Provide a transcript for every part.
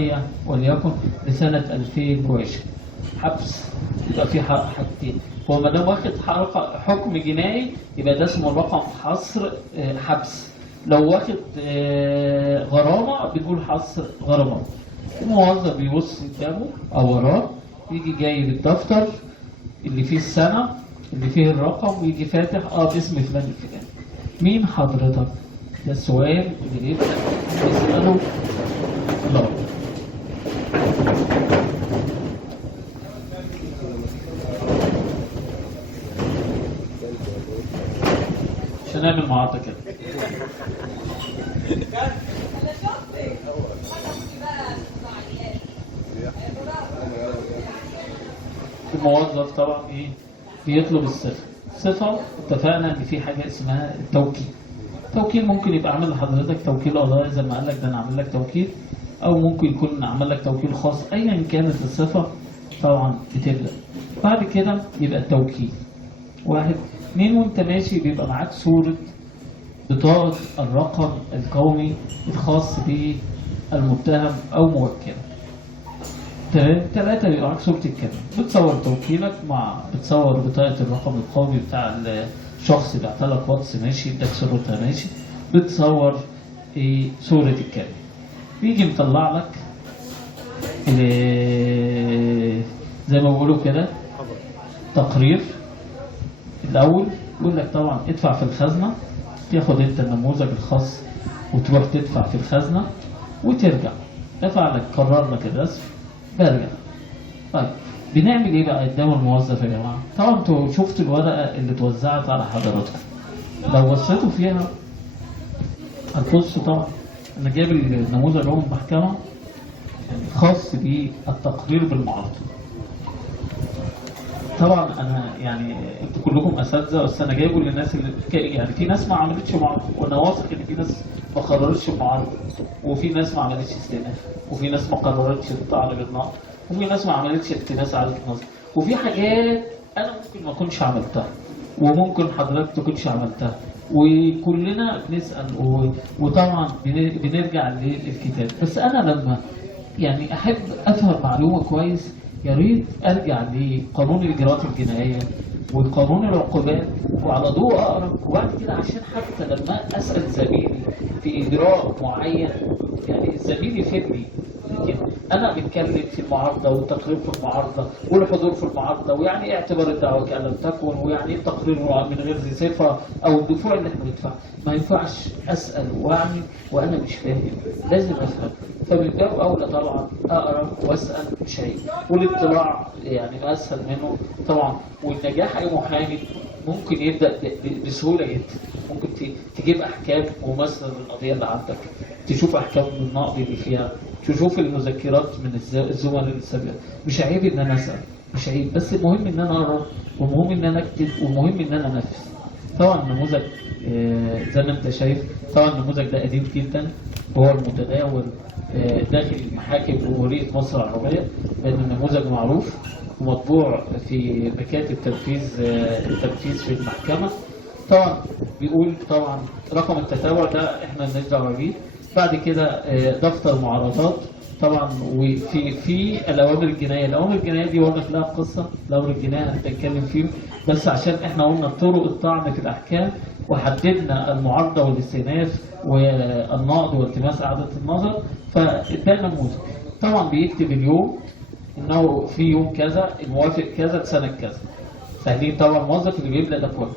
800 وليكن لسنة 2020 حبس. يبقى في حاجتين، هو ما دام واخد حكم جنائي يبقى ده اسمه رقم حصر حبس. لو واخد غرامة بنقول حصر غرامات. الموظف بيبص قدامه أو وراه، يجي جايب الدفتر اللي فيه السنة اللي فيه الرقم ويجي فاتح باسم فلان الفلاني. مين حضرتك؟ ده السؤال اللي بيبدأ يسأله لا. مش هنعمل معارضة كده. الموظف طبعا ايه بيطلب الصفة. الصفة اتفقنا ان في حاجة اسمها التوكيل. التوكيل ممكن يبقى عامل لحضرتك توكيل قضائي زي ما قال لك ده انا عامل لك توكيل، او ممكن يكون عامل لك توكيل خاص. ايا كانت الصفة طبعا بتبدأ. بعد كده يبقى التوكيل 1 2 وانت ماشي بيبقى معاك صورة بطاقة الرقم القومي الخاص بالمتهم او موكله. 3 بيبقى معاك صورة الكاميرا، بتصور توكيلك بتصور بطاقة الرقم القومي بتاع الشخص اللي بعتلك واتس ماشي، اداك صورتها ماشي، بتصور صورة الكاميرا. بيجي مطلع لك زي ما بيقولوا كده تقرير الأول، يقول لك طبعا ادفع في الخزنة، تاخد انت النموذج الخاص وتروح تدفع في الخزنة وترجع. دفع لك قرر لك الرسم برجع. طيب بنعمل ايه بقى قدام الموظف يا جماعه؟ طبعا انتوا شفتوا الورقه اللي اتوزعت على حضراتكم، لو بصيتوا فيها هتبصوا طبعا انا جايب النموذج اهو من المحكمه خاص بالتقرير بالمعارضه. طبعا انا يعني انتوا كلكم اساتذه، بس انا جايبه للناس اللي يعني في ناس ما عملتش معارضه، وانا واثق ان في ناس ما قررتش معارضه، وفي ناس ما عملتش استئناف، وفي ناس ما قررتش الطعن بالنقض، وفي ناس ما عملتش التماس على النظر، وفي حاجات انا ممكن ما اكونش عملتها وممكن حضرتك تكونش عملتها، وكلنا بنسال وطبعا بنرجع للكتاب. بس انا لما يعني احب افهم معلومه كويس يا ريت ارجع لقانون الاجراءات الجنائيه وقانون العقوبات وعلى ضوء اقرا، وبعد كده عشان حتى لما اسال زميلي في اجراء معين يعني الزميل يفيدني. لكن انا بتكلم في المعارضه والتقرير في المعارضه والحضور في المعارضه، ويعني اعتبار الدعوه كان لم تكن، ويعني التقرير من غير ذي صفه او الدفوع اللي احنا بندفعها. ما ينفعش اسال واعمل وانا مش فاهم، لازم افهم. فمن باب اولى طبعا اقرا واسال مش عيب، والاطلاع يعني اسهل منه طبعا. والنجاح اي محامي ممكن يبدا بسهوله جدا. ممكن تجيب احكام مماثله للقضيه اللي عندك، تشوف احكام النقض اللي فيها، تشوف المذكرات من الزملاء السابقه. مش عيب ان انا اسال، مش عيب، بس المهم ان انا اقرا، ومهم ان انا اكتب، ومهم ان انا انفذ. طبعا النموذج زي ما انت شايف طبعا النموذج ده قديم جدا، وهو المتداول داخل محاكم جمهوريه مصر العربيه، لان النموذج معروف ومطبوع في مكاتب التنفيذ في المحكمه. طبعا بيقول طبعا رقم التتابع ده احنا مالناش دعوه بيه. بعد كده دفتر معارضات طبعا، وفي الاوامر الجنائيه. الاوامر الجنائيه دي قلنا لها قصه، الاوامر الجنائيه هنتكلم فيه، بس عشان احنا قلنا طرق الطعن في الاحكام وحددنا المعارضه والاستئناف والنقض والتماس اعاده النظر، فده نموذج. طبعا بيكتب اليوم انه في يوم كذا الموافق كذا سنه كذا. سهلين طبعا الموظف اللي بيبدا ده كله.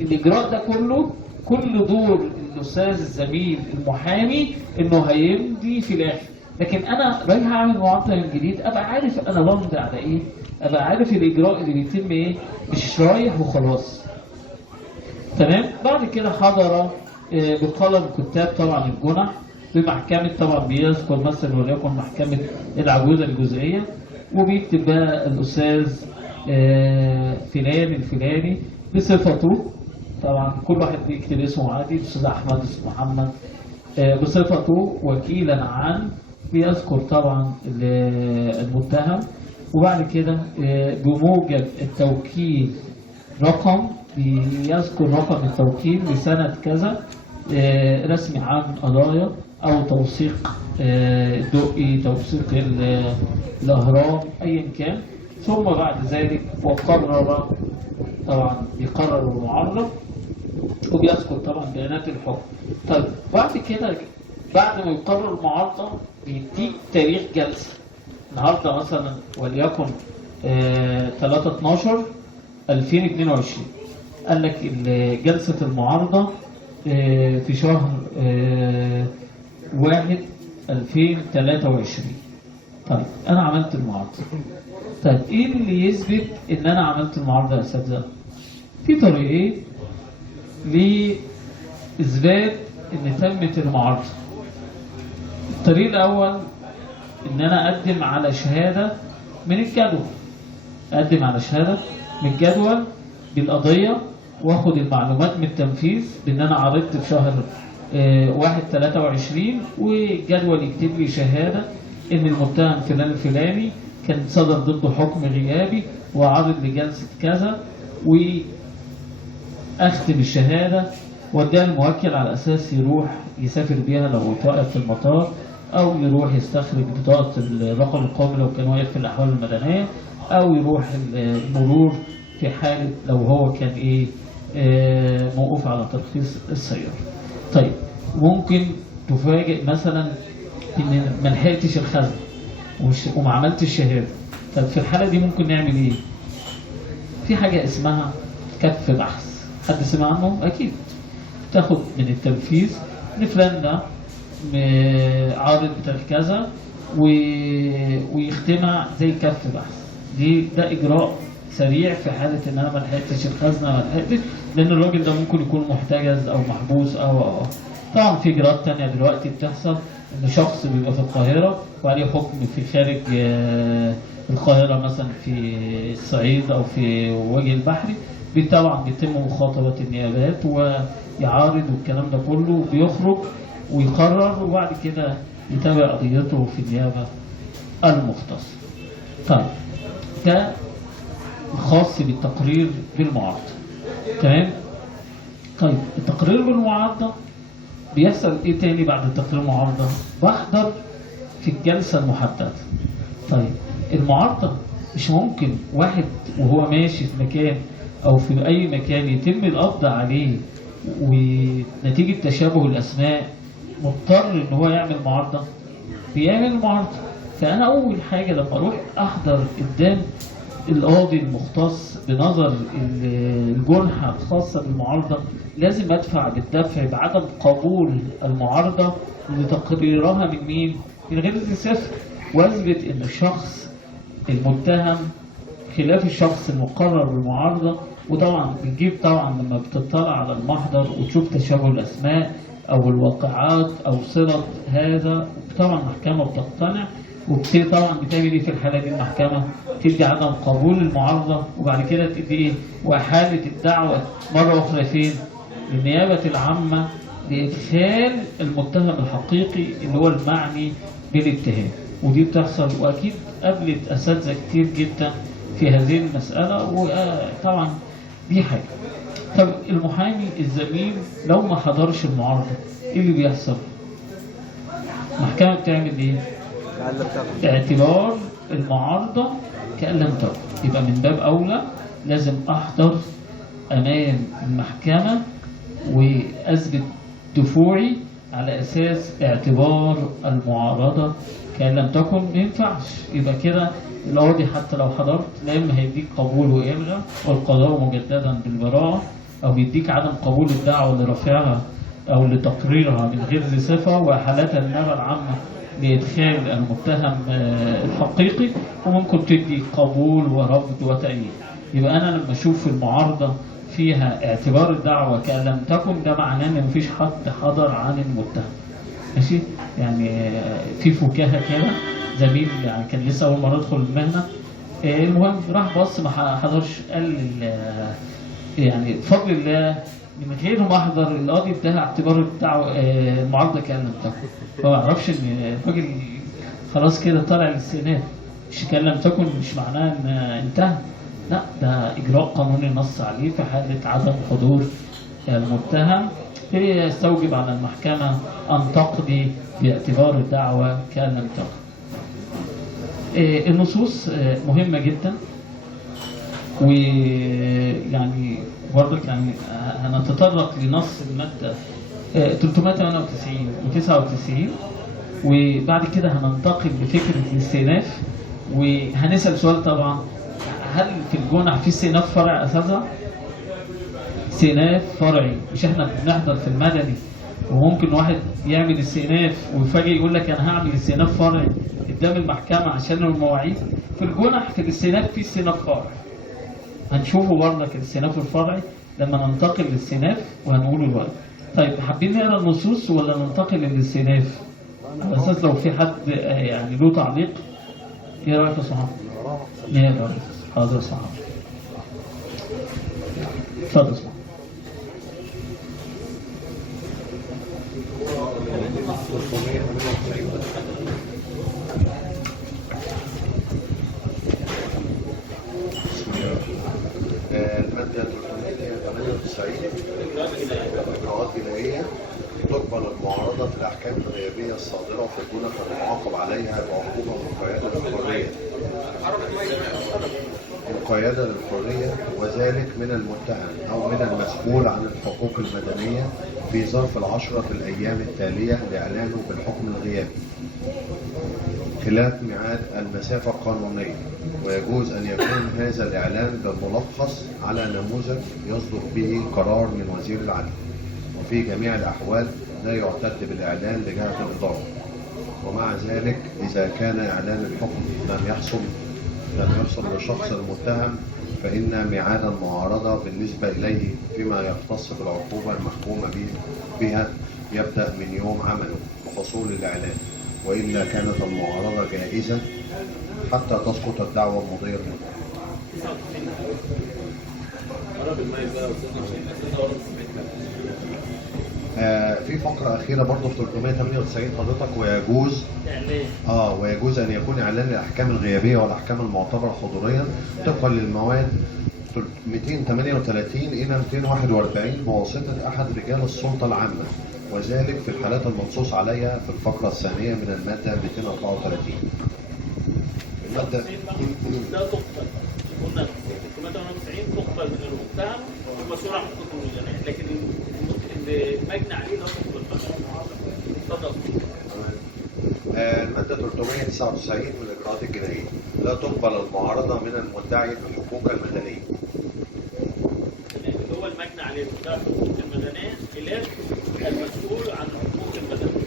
الاجراء ده كله كل دور الاستاذ الزميل المحامي انه هيمضي في الاخر. لكن انا رايح اعمل معارضه من جديد ابقى عارف انا بمضي على ايه، ابقى عارف الاجراء اللي بيتم ايه، مش رايح وخلاص. تمام. بعد كده حضر بقلم كتاب طبعا الجنح بمحكمه، طبعا بيذكر مثلا وليكن محكمه العجوزه الجزئيه، وبيكتب بقى الاستاذ فلان الفلاني بصفته. طبعا كل واحد بيكتب اسمه عادي، الاستاذ احمد، اسمه محمد، بصفته وكيلا عن، بيذكر طبعا المتهم. وبعد كده بموجب التوكيل رقم، بيذكر رقم التوكيل لسنة كذا، رسمي عن قضايا أو توثيق الدقي، توثيق الأهرام، أيا كان. ثم بعد ذلك وقرر، طبعا بيقرر المعرض وبيذكر طبعا بيانات الحكم. طيب بعد كده، بعد ما يقرر المعارضة بيديك تاريخ جلسة. النهارده مثلا وليكن 3/12/2022 قال لك جلسة المعارضة في شهر 1/2023. طيب أنا عملت المعارضة. طيب إيه اللي يثبت إن أنا عملت المعارضة يا أساتذة؟ في طريقين لإثبات إن تمت المعارضة. الطريق الأول إن أنا أقدم على شهادة من الجدول، أقدم على شهادة من الجدول بالقضية، واخد المعلومات من التنفيذ بان انا عرضت في شهر 1/23، والجدول يكتب لي شهادة ان المتهم فلان الفلاني كان صدر ضده حكم غيابي وعرض لجلسة كذا، واختم الشهادة واديها الموكل على اساس يروح يسافر بيها لو واقف في المطار، او يروح يستخرج بطاقة الرقم القومي لو كان واقف في الاحوال المدنية، او يروح المرور في حالة لو هو كان موقوف على ترخيص السيارة. طيب ممكن تفاجئ مثلا ان ما لحقتش الخزنة وما عملتش الشهادة. طب في الحالة دي ممكن نعمل ايه؟ في حاجة اسمها كف بحث، حد سمع عنه؟ اكيد. تاخد من التنفيذ ان فلان ده عارض بتاع كذا ويختمها زي كف بحث. ده اجراء سريع في حالة ان انا ما لحقتش الخزنة، ما لحقتش، لان الراجل ده ممكن يكون محتجز او محبوس او طبعا في اجراءات تانية دلوقتي بتحصل، ان شخص بيبقى في القاهرة وعليه حكم في خارج القاهرة مثلا في الصعيد او في وجه البحري، طبعا بيتم مخاطبة النيابات ويعارض والكلام ده كله، بيخرج ويقرر وبعد كده يتابع قضيته في النيابة المختصة. طيب ده خاص بالتقرير بالمعارضة. تمام؟ طيب التقرير بالمعارضة بيحصل ايه تاني بعد التقرير بالمعارضة؟ بحضر في الجلسة المحددة. طيب المعارضة مش ممكن واحد وهو ماشي في مكان او في اي مكان يتم القبض عليه ونتيجة تشابه الاسماء مضطر ان هو يعمل معارضة؟ بيعمل معارضة. فانا اول حاجة لما اروح احضر قدام القاضي المختص بنظر الجنحة الخاصة بالمعارضة، لازم أدفع بالدفع بعدم قبول المعارضة لتقريرها من مين؟ من غير صفر، وأثبت إن الشخص المتهم خلاف الشخص المقرر بالمعارضة. وطبعا بتجيب طبعا لما بتطلع على المحضر وتشوف تشابه الأسماء أو الواقعات أو صلة هذا، طبعا المحكمة بتقتنع وبتبتدي طبعا بتعمل ايه في الحاله دي المحكمه؟ تدي عدم قبول المعارضه، وبعد كده تدي ايه؟ واحاله الدعوه مره اخرى فين؟ للنيابه العامه لادخال المتهم الحقيقي اللي هو المعني بالاتهام. ودي بتحصل واكيد قابلت اساتذه كتير جدا في هذه المساله، وطبعا دي حاجه. طب المحامي الزميل لو ما حضرش المعارضه ايه اللي بيحصل؟ المحكمه بتعمل ايه؟ اعتبار المعارضة كأن لم تكن. يبقى من باب أولى لازم أحضر أمام المحكمة وأثبت دفوعي على أساس اعتبار المعارضة كأن لم تكن. ما ينفعش يبقى كده القاضي حتى لو حضرت لا إما هيديك قبول وإلغاء والقضاء مجددا بالبراءة، أو بيديك عدم قبول الدعوة لرفعها أو لتقريرها من غير ذي صفة، وحالتها النيابة العامة لإدخال المتهم الحقيقي، وممكن تدي قبول ورفض وتأييد. يبقى أنا لما أشوف المعارضة فيها اعتبار الدعوة كأن لم تكن، ده معناه إن مفيش حد حضر عن المتهم. ماشي؟ يعني في فكاهة كده، زميل يعني كان لسه أول مرة يدخل المهنة، المهم راح بص ما حضرش، قال يعني بفضل الله من غير ما احضر القاضي اداها اعتبار الدعوه المعارضه كان لم تكن. فما اعرفش ان الراجل خلاص كده طالع للسينات، مش كان لم تكن مش معناه ان انتهى، لا ده اجراء قانوني نص عليه في حاله عدم حضور المتهم يستوجب على المحكمة أن تقضي باعتبار الدعوة كأن لم تقضي. النصوص مهمة جدا، ويعني برضك يعني هنتطرق لنص المادة 398 و99، وبعد كده هننتقل لفكرة الاستئناف، وهنسأل سؤال طبعا: هل في الجنح في استئناف فرع أساسا؟ استئناف فرعي، مش احنا بنحضر في المدني وممكن واحد يعمل استئناف ويفاجئ يقول لك انا هعمل استئناف فرعي قدام المحكمة عشان المواعيد؟ في الجنح في الاستئناف في استئناف فرعي، هنشوفه برضك الاستئناف الفرعي لما ننتقل للاستئناف وهنقوله الوقت. طيب حابين نقرا النصوص ولا ننتقل للاستئناف؟ على اساس لو في حد يعني له تعليق. ايه رايك يا صحابي؟ نقرا. حاضر يا صحابي، اتفضل يا صحابي. المادة 398 إجراءات جنائية. تقبل المعارضة في الأحكام الغيابية الصادرة في الجنح المعاقب عليها بعقوبة مقيدة للحرية، وذلك من المتهم أو من المسؤول عن الحقوق المدنية في ظرف 10 الأيام التالية لإعلانه بالحكم الغيابي خلاف ميعاد المسافة القانونية. ويجوز أن يكون هذا الإعلان بالملخص على نموذج يصدر به قرار من وزير العدل، وفي جميع الأحوال لا يعتد بالإعلان لجهة الإدارة. ومع ذلك إذا كان إعلان الحكم لم يحصل للشخص المتهم، فإن ميعاد المعارضة بالنسبة إليه فيما يختص بالعقوبة المحكومة بها يبدأ من يوم عمله وحصول الإعلان، وإلا كانت المعارضة جائزة حتى تسقط الدعوة المضية منها. في فقرة أخيرة برضه في 398 حضرتك: ويجوز أن يكون إعلان الأحكام الغيابية والأحكام المعتبرة حضوريا طبقا للمواد 238 إلى 241 بواسطة أحد رجال السلطة العامة، وذلك في الحالات المنصوص عليها في الفقرة الثانية من المادة 234. المادة لا تقبل، قلنا 398 تقبل من المتهم والمسؤول عن حقوق الجنائي، لكن المجني عليه لا تقبل. اتفضل. المادة 399 من الإجراءات الجنائية: لا تقبل المعارضة من المدعي بالحقوق المدنية. اللي هو المجني عليه ده الحقوق المدنية خلاف المسؤول عن الحقوق المدنية.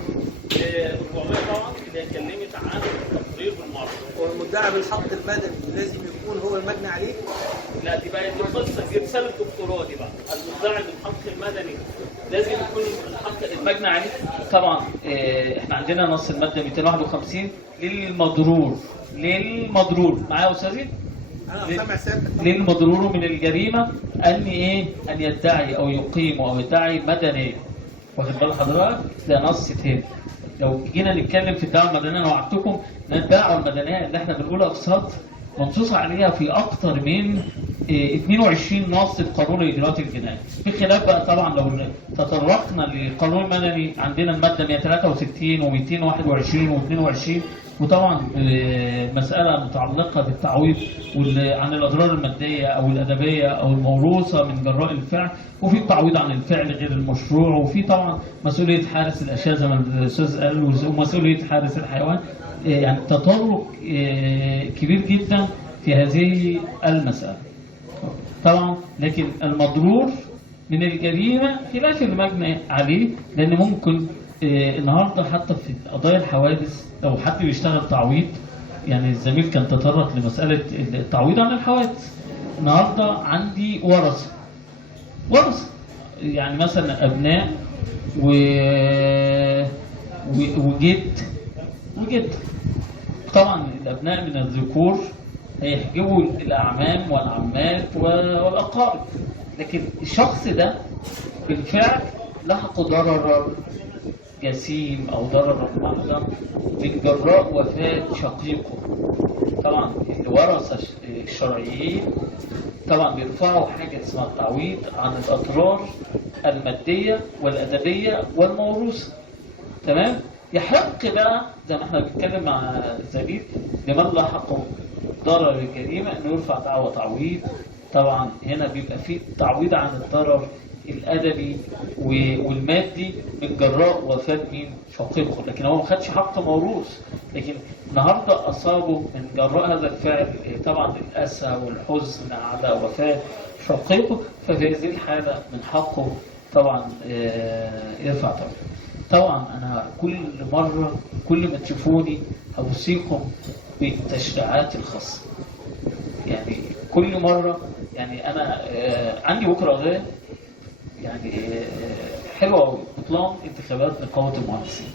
400 طبعا اللي اتكلمت عن التقرير بالمعارضة. والمدعي بالحق المدني لازم يكون هو المجني عليه؟ لا دي بقى دي قصة، دي رسالة دكتوراه دي بقى. المدعي بالحق المدني لازم يكون الحق المجني عليه. طبعا احنا عندنا نص المادة 251 للمضرور معايا يا استاذي؟ للمضرور من الجريمة أن يدعي أو يقيم أو يدعي مدنية. واخد بال حضرتك؟ ده نص تاني. لو جينا نتكلم في الدعوة المدنية، أنا وعدتكم إن الدعوة المدنية اللي احنا بنقولها أقساط منصوص عليها في أكثر من 22 نص في قانون الإجراءات الجنائية، بخلاف بقى طبعا لو تطرقنا للقانون المدني عندنا المادة 163 و221 و22، وطبعا مسألة متعلقة بالتعويض عن الأضرار المادية أو الأدبية أو الموروثة من جراء الفعل، وفي التعويض عن الفعل غير المشروع، وفي طبعا مسؤولية حارس الأشياء زي ما الأستاذ قال، ومسؤولية حارس الحيوان. يعني تطرق كبير جدا في هذه المسألة طبعا. لكن المضرور من الجريمة خلاف المجني عليه، لأن ممكن النهارده حتى في قضايا الحوادث لو حد بيشتغل تعويض، يعني الزميل كان تطرق لمسألة التعويض عن الحوادث. النهارده عندي ورثة يعني مثلا أبناء وجد. طبعا الأبناء من الذكور هيحجبوا الأعمام والعمات والأقارب، لكن الشخص ده بالفعل لحق ضرر جسيم أو ضرر محضر من جراء وفاة شقيقه. طبعا الورثة الشرعيين طبعا بيرفعوا حاجة اسمها التعويض عن الأضرار المادية والأدبية والموروثة. تمام؟ يحق بقى زي ما احنا بنتكلم مع زميل لمن لحقه ضرر الجريمة انه يرفع دعوى تعويض. طبعا هنا بيبقى فيه تعويض عن الضرر الأدبي والمادي من جراء وفاة مين؟ شقيقه، لكن هو ما خدش حق موروث، لكن النهارده أصابه من جراء هذا الفعل طبعا الأسى والحزن على وفاة شقيقه، ففي هذه الحالة من حقه طبعا يرفع طبعا. طبعا أنا كل مرة كل ما تشوفوني أوصيكم بالتشريعات الخاصة، يعني كل مرة يعني أنا عندي بكرة غير يعني حلوة بطلان انتخابات نقابة المهندسين.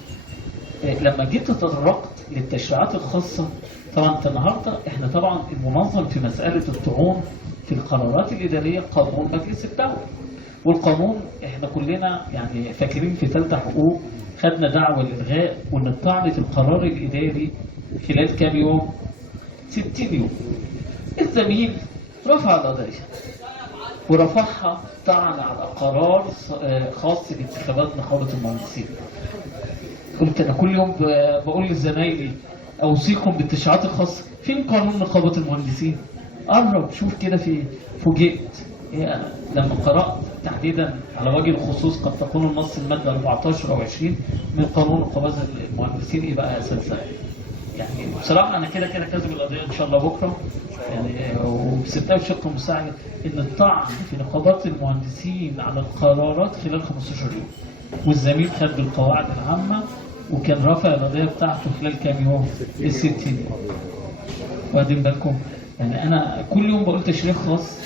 لما جيت تطرقت للتشريعات الخاصة، طبعا النهارده احنا طبعا المنظم في مسألة الطعون في القرارات الإدارية قانون مجلس الدولة، والقانون احنا كلنا يعني فاكرين في ثالثة حقوق خدنا دعوة للغاء وان الطعن في القرار الإداري خلال كام يوم؟ 60 يوم. الزميل رفع القضية ورفعها طعن على قرار خاص بانتخابات نقابة المهندسين. قلت أنا كل يوم بقول لزمايلي أوصيكم بالتشريعات الخاصة، فين قانون نقابة المهندسين؟ قرب شوف كده. في فوجئت لما قرأت تحديدا على وجه الخصوص قد تكون النص المادة 14 أو 20 من قانون نقابة المهندسين. إيه بقى يا أساتذة؟ يعني بصراحة أنا كده كاتب القضية إن شاء الله بكرة، يعني وبستها بشق مساعد إن الطعن في نقابات المهندسين على القرارات خلال 15 يوم، والزميل خد بالقواعد العامة وكان رافع القضية بتاعته خلال كام يوم؟ 60 يوم. واخدين بالكم؟ يعني أنا كل يوم بقول تشريع خاص،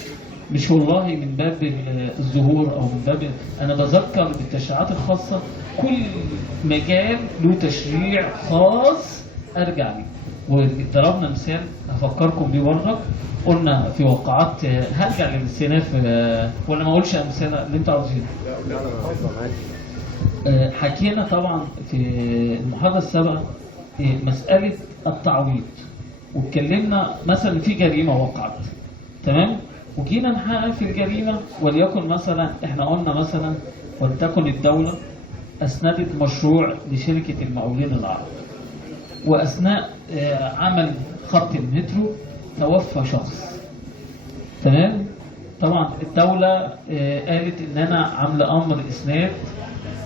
مش والله من باب الظهور أو من باب أنا بذكر بالتشريعات الخاصة. كل مجال له تشريع خاص أرجع ليه. وضربنا مثال هفكركم بيه برضك، قلنا في وقعات هرجع للاستئناف ولا ما اقولش امثله اللي انتوا عاوزينه؟ حكينا طبعا في المحاضره السابقه مساله التعويض، واتكلمنا مثلا في جريمه وقعت، تمام، وجينا نحقق في الجريمه، وليكن مثلا احنا قلنا مثلا ولتكن الدوله اسندت مشروع لشركه المقاولين العرب، وأثناء عمل خط المترو توفى شخص، تمام. طبعا الدولة قالت إن أنا عاملة أمر إسناد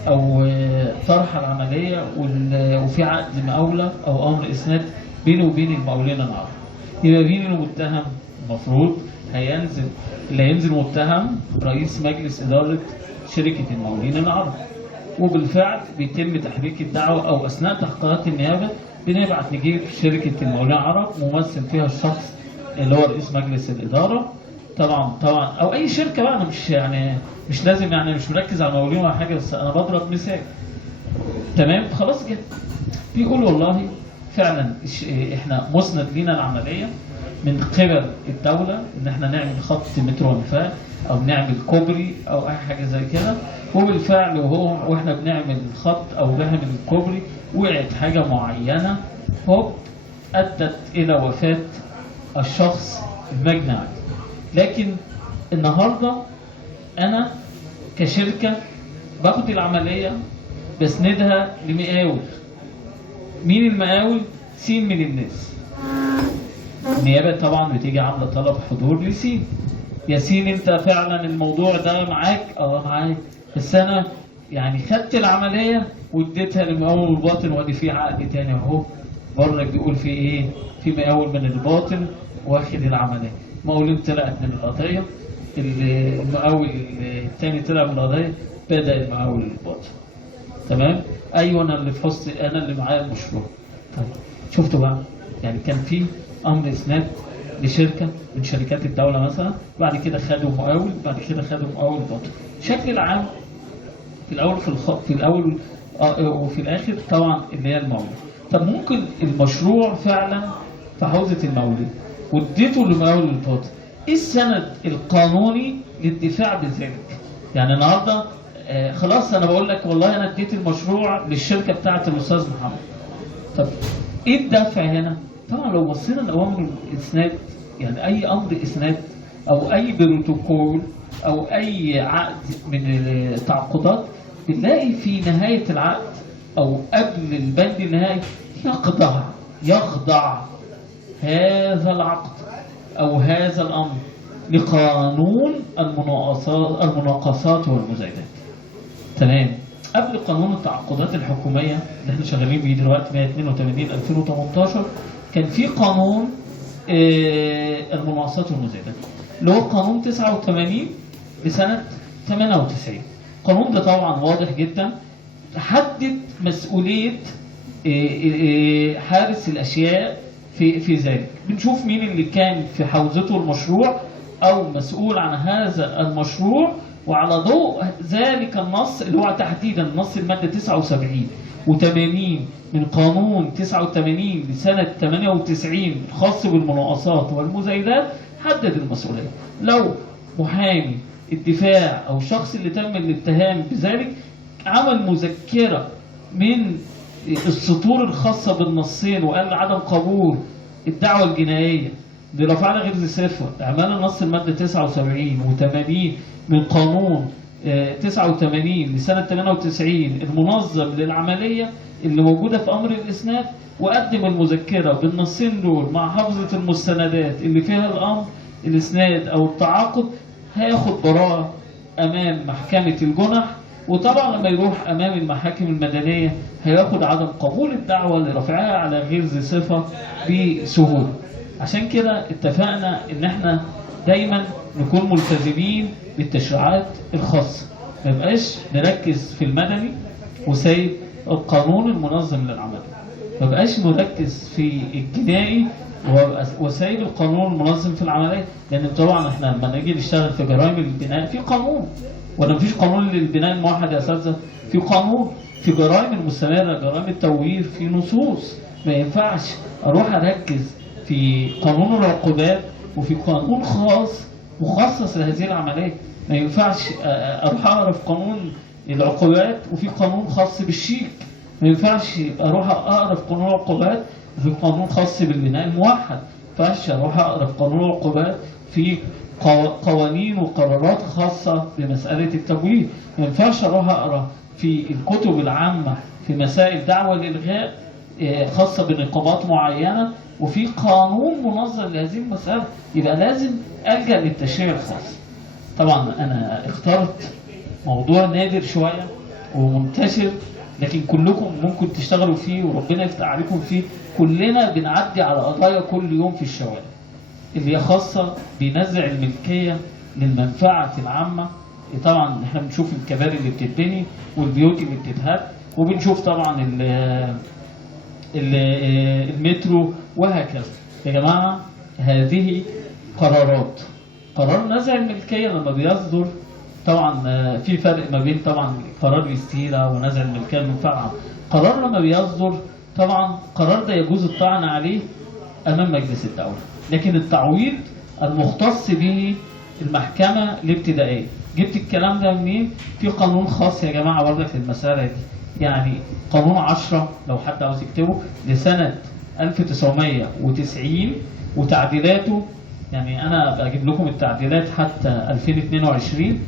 أو طرح العملية وفي عقد مقاولة أو أمر إسناد بينه وبين المقاولين العرب. يبقى مين المتهم؟ المفروض اللي هينزل متهم رئيس مجلس إدارة شركة المقاولين العرب، وبالفعل بيتم تحريك الدعوة أو أثناء تحقيقات النيابة بنبعت نجيب شركة المقاولين العرب ممثل فيها الشخص اللي هو رئيس مجلس الإدارة، طبعا أو أي شركة بقى. أنا مش لازم يعني مش مركز على المقاولين ولا حاجة، بس أنا بضرب مثال، تمام. خلاص كده بيقول والله فعلا إحنا مسند لينا العملية من قبل الدولة إن إحنا نعمل خط مترو انفاق أو نعمل كوبري أو أي حاجة زي كده، وبالفعل وإحنا بنعمل الخط أو بنعمل الكوبري وقعت حاجة معينة هوب أدت إلى وفاة الشخص المجني عليه. لكن النهاردة أنا كشركة باخد العملية بسندها لمقاول. مين المقاول؟ سين من الناس. النيابة طبعا بتيجي عاملة طلب حضور لسين. يا سين انت فعلا الموضوع ده معاك؟ معاك، بس انا يعني خدت العملية واديتها للمقاول الباطن، وادي فيه عقد تاني اهو بره بيقول فيه ايه؟ في مقاول من الباطن واخد العملية. مقاولين طلعت من القضية، المقاول التاني طلع من القضية، بدأ المقاول الباطن، تمام. ايوه انا اللي في حصتي، انا اللي معايا المشروع. طيب شفتوا بقى، يعني كان في امر اسناد لشركه من شركات الدوله مثلا، بعد كده خدوا مقاول، بعد كده خدوا مقاول باطن. شكل العام في الاول وفي الاخر طبعا اللي هي المقاول. طب ممكن المشروع فعلا في حوزه المقاولين واديته للمقاول الباطن، ايه السند القانوني للدفاع بذلك؟ يعني النهارده خلاص انا بقول لك والله انا اديت المشروع للشركه بتاعه الاستاذ محمد. طب ايه الدفع هنا؟ طبعا لو بصينا لاوامر الاسناد، يعني اي امر اسناد او اي بروتوكول او اي عقد من التعاقدات بنلاقي في نهايه العقد او قبل البند النهائي يخضع هذا العقد او هذا الامر لقانون المناقصات والمزايدات. تمام. قبل قانون التعاقدات الحكوميه اللي احنا شغالين بيه دلوقتي 182/2018 كان في قانون المناقصات والمزايدات اللي هو قانون 89 لسنه 98. القانون ده طبعا واضح جدا، حدد مسؤوليه حارس الاشياء في ذلك. بنشوف مين اللي كان في حوزته المشروع او مسؤول عن هذا المشروع، وعلى ضوء ذلك النص اللي هو تحديدا نص الماده 79 و80 من قانون 89 لسنه 98 الخاص بالمناقصات والمزايدات، حدد المسؤوليه. لو محامي الدفاع او الشخص اللي تم الاتهام بذلك عمل مذكره من السطور الخاصه بالنصين وقال عدم قبول الدعوه الجنائيه لرفعنا غير ذي صفه اعمال نص الماده 79 و80 من قانون 89 لسنه 98 المنظم للعمليه اللي موجوده في امر الاسناد، وقدم المذكره بالنصين دول مع حفظه المستندات اللي فيها الامر الاسناد او التعاقد، هياخد براءه امام محكمه الجنح. وطبعا لما يروح امام المحاكم المدنيه هياخد عدم قبول الدعوه لرفعها على غير ذي صفه بسهوله. عشان كده اتفقنا ان احنا دايما نكون ملتزمين بالتشريعات الخاصه، ما يبقاش نركز في المدني وسايب القانون المنظم للعمل، ما يبقاش نركز في الجنائي وسايب القانون المنظم في العمليه. لان طبعا احنا لما نيجي نشتغل في جرائم البناء في قانون، ولا مفيش قانون للبناء الموحد يا اساتذه؟ في قانون. في جرائم المستمره، جرائم التوريث، في نصوص. ما ينفعش اروح اركز في قانون العقوبات وفي قانون خاص مخصص لهذه العمليه. ما ينفعش اروح اقرا في قانون العقوبات وفي قانون خاص بالشيك. ما ينفعش اروح اقرا في قانون العقوبات وفي قانون خاص بالبناء الموحد. ما ينفعش اروح اقرا في قانون العقوبات في قوانين وقرارات خاصه بمساله التمويل. ما ينفعش اروح اقرا في الكتب العامه في مسائل دعوى الالغاء خاصه بنقابات معينه وفي قانون منظم لهذه المساله. يبقى لازم الجا للتشريع الخاص. طبعا انا اخترت موضوع نادر شويه ومنتشر، لكن كلكم ممكن تشتغلوا فيه وربنا يفتح عليكم فيه. كلنا بنعدي على قضايا كل يوم في الشوارع اللي هي خاصه بنزع الملكيه للمنفعه العامه. طبعا احنا بنشوف الكباري اللي بتتبني والبيوت اللي بتتهد، وبنشوف طبعا المترو وهكذا. يا جماعه هذه قرارات. قرار نزع الملكيه لما بيصدر طبعا في فرق ما بين طبعا قرار الاستيلاء ونزع الملكيه المنفعه. قرار لما بيصدر طبعا قرار ده يجوز الطعن عليه امام مجلس الدوله، لكن التعويض المختص به المحكمه الابتدائيه. جبت الكلام ده منين؟ في قانون خاص يا جماعه برضك للمساله دي، يعني قانون 10 لو حد عاوز يكتبه لسنه 1990 وتعديلاته. يعني انا بجيب لكم التعديلات حتى 2022.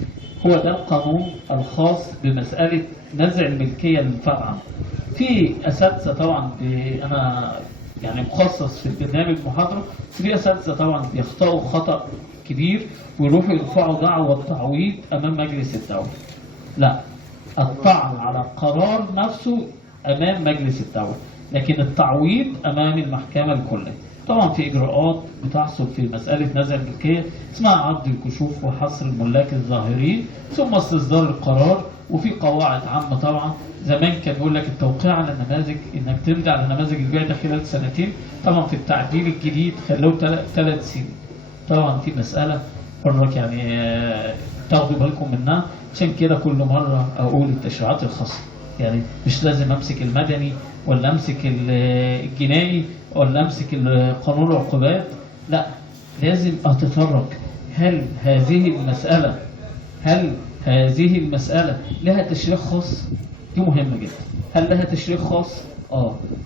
هو ده القانون الخاص بمساله نزع الملكيه للمنفعه. في اساتذه طبعا انا يعني مخصص في البرنامج محاضره، في اساتذه طبعا بيخطئوا خطا كبير ويروحوا يرفعوا دعوى تعويض امام مجلس الدوله. لا، الطعن على القرار نفسه امام مجلس الدوله، لكن التعويض امام المحكمه الكليه. طبعا في اجراءات بتحصل في مساله نزع الملكيه اسمها عرض الكشوف وحصر الملاك الظاهرين ثم استصدار القرار. وفي قواعد عامه طبعا. زمان كان يقول لك التوقيع على النماذج انك ترجع لنماذج البيع ده خلال 2 سنين. طبعا في التعديل الجديد خلوه 3 سنين. طبعا في مساله برضك يعني تاخدوا بالكم منها. عشان كده كل مره اقول التشريعات الخاصه، يعني مش لازم امسك المدني ولا امسك الجنائي ولا امسك قانون العقوبات. لا، لازم اتطرق هل هذه المساله لها تشريع خاص؟ دي مهمه جدا. هل لها تشريع خاص؟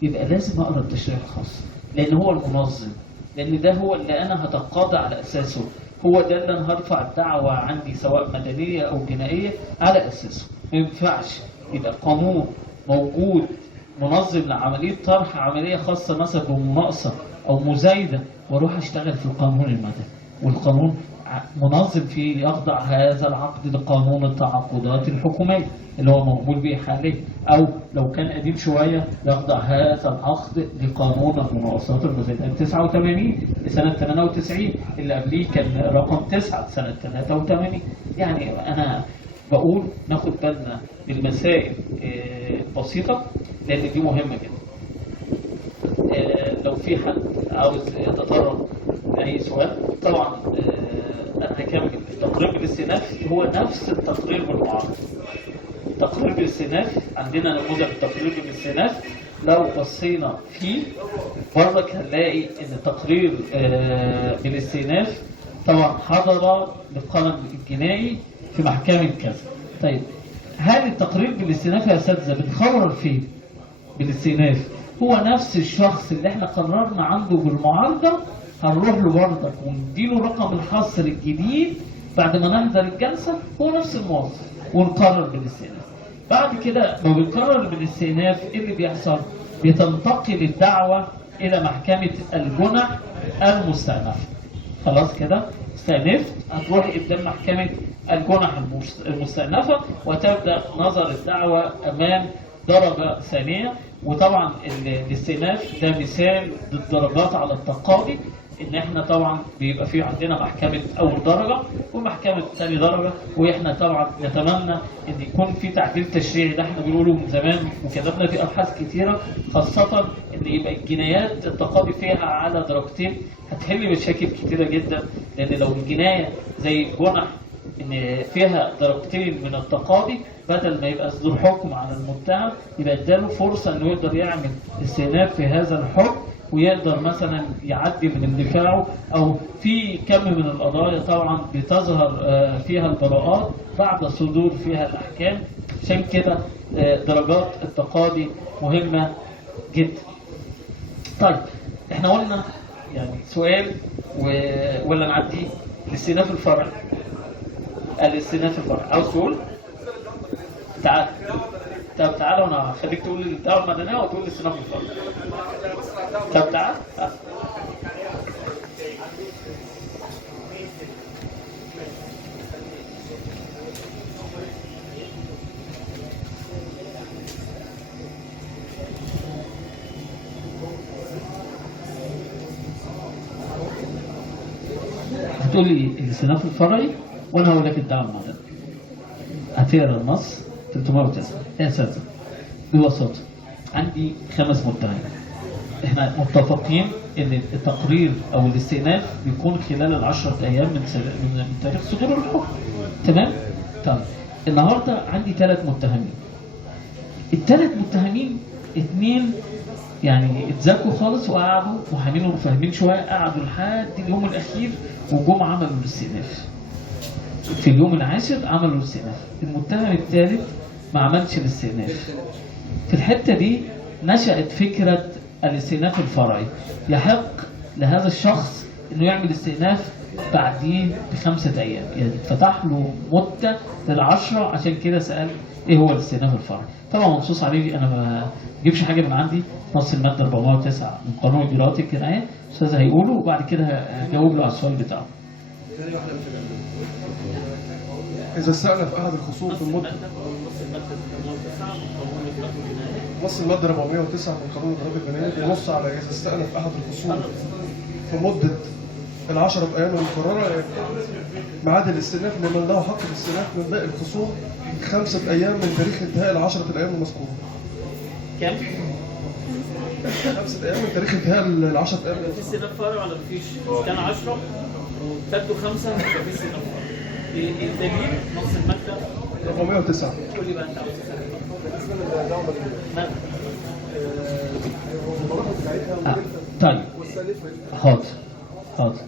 يبقى لازم اقرا التشريع الخاص، لان هو المنظم، لان ده هو اللي انا هتقاضى على اساسه، هو ده اللي انا هرفع الدعوه عندي سواء مدنيه او جنائيه على اساسه. ما ينفعش يبقى قانون موجود منظم لعمليه طرح عمليه خاصه مثلا بمناقصه او مزايده واروح اشتغل في القانون المدني، والقانون منظم فيه يخضع هذا العقد لقانون التعاقدات الحكوميه اللي هو موجود به حاليا، او لو كان قديم شويه يخضع هذا العقد لقانون المناقصات المزايدات 89 لسنه 98 اللي قبليه كان رقم 9 سنه 83. يعني انا بقول ناخد بالنا بالمسائل بسيطه لان دي مهمه جدا. لو في حد عاوز يتطرق لاي سؤال طبعا انا هكمل. التقرير بالاستئناف هو نفس التقرير بالمعارضه. تقرير بالاستئناف عندنا نموذج التقرير بالاستئناف لو بصينا فيه برضك هنلاقي ان التقرير بالاستئناف طبعا حضر للقلم الجنائي في محكمة كذا. طيب هل التقرير بالاستئناف يا اساتذه بنقرر فيه بالاستئناف هو نفس الشخص اللي احنا قررنا عنده بالمعارضه؟ هنروح له برضك ونديله رقم الحصر الجديد بعد ما نحضر الجلسه، هو نفس الموظف ونقرر بالاستئناف. بعد كده ما بنقرر بالاستئناف ايه اللي بيحصل؟ بتنتقل الدعوه الى محكمه الجنح المستأنفه. خلاص كده استأنفت هتروح قدام محكمه الجنح المستأنفه وتبدا نظر الدعوه امام درجه ثانيه. وطبعا الاستئناف ده مثال للدرجات على التقاضي، ان احنا طبعا بيبقى في عندنا محكمه اول درجه ومحكمه ثاني درجه، واحنا طبعا نتمنى ان يكون في تعديل تشريعي. ده احنا بنقوله من زمان وكتبنا في ابحاث كثيره، خاصه ان يبقى الجنايات التقاضي فيها على درجتين هتحل مشاكل كثيره جدا. لان لو الجنايه زي الجنح ان فيها درجتين من التقاضي بدل ما يبقى صدور حكم على المتهم يبقى اداله فرصه انه يقدر يعمل استئناف في هذا الحكم ويقدر مثلا يعدي من اندفاعه. او في كم من القضايا طبعا بتظهر فيها البراءات بعد صدور فيها الاحكام. عشان كده درجات التقاضي مهمه جدا. طيب احنا قلنا يعني سؤال ولا نعديه؟ الاستئناف الفرعي. الاستئناف الفرعي عاوز تقول؟ تعال. طب تعال وانا هخليك تقول الدعوه المدنيه وتقول الاستئناف الفرعي. طب تعال. هتقول لي الاستئناف الفرعي وانا هقول لك الدعوه المدنيه. هتقرا النص 309 يا اساتذه ببساطه. عندي 5 متهمين. احنا متفقين ان التقرير او الاستئناف بيكون خلال 10 ايام من تاريخ صدور الحكم. تمام؟ طيب النهارده عندي 3 متهمين. ال3 متهمين 2 يعني اتذاكوا خالص وقعدوا محامين وفاهمين شويه، قعدوا لحد اليوم الاخير وجم عملوا الاستئناف. في اليوم العاشر عملوا الاستئناف. المتهم الثالث ما عملش الاستئناف. في الحته دي نشأت فكره الاستئناف الفرعي. يحق لهذا الشخص انه يعمل استئناف بعدين ب5 ايام، يعني فتح له مده لل10. عشان كده سأل ايه هو الاستئناف الفرعي. طبعا منصوص عليه، انا ما بجيبش حاجه من عندي، نص الماده 409 من قانون اجراءات الجنايه الاستاذ هيقوله وبعد كده هجاوب له على السؤال بتاعه. إذا استأنف أحد الخصوم في المدة نص المادة 409 من قانون الإجراءات الجنائية ينص على إذا استأنف أحد الخصوم في مدة ال10 أيام المقررة ميعاد الاستئناف لمن له حق الاستئناف من باقي الخصوم 5 أيام من تاريخ انتهاء ال10 أيام المذكورة. كم؟ 5 أيام من تاريخ انتهاء ال10 أيام. في استئناف فرعي ولا مفيش؟ كان 10 وابتدوا 5 يبقى في استئناف فرعي. الدليل نص المادة 409. قول لي بقى انت عاوز طيب حاضر.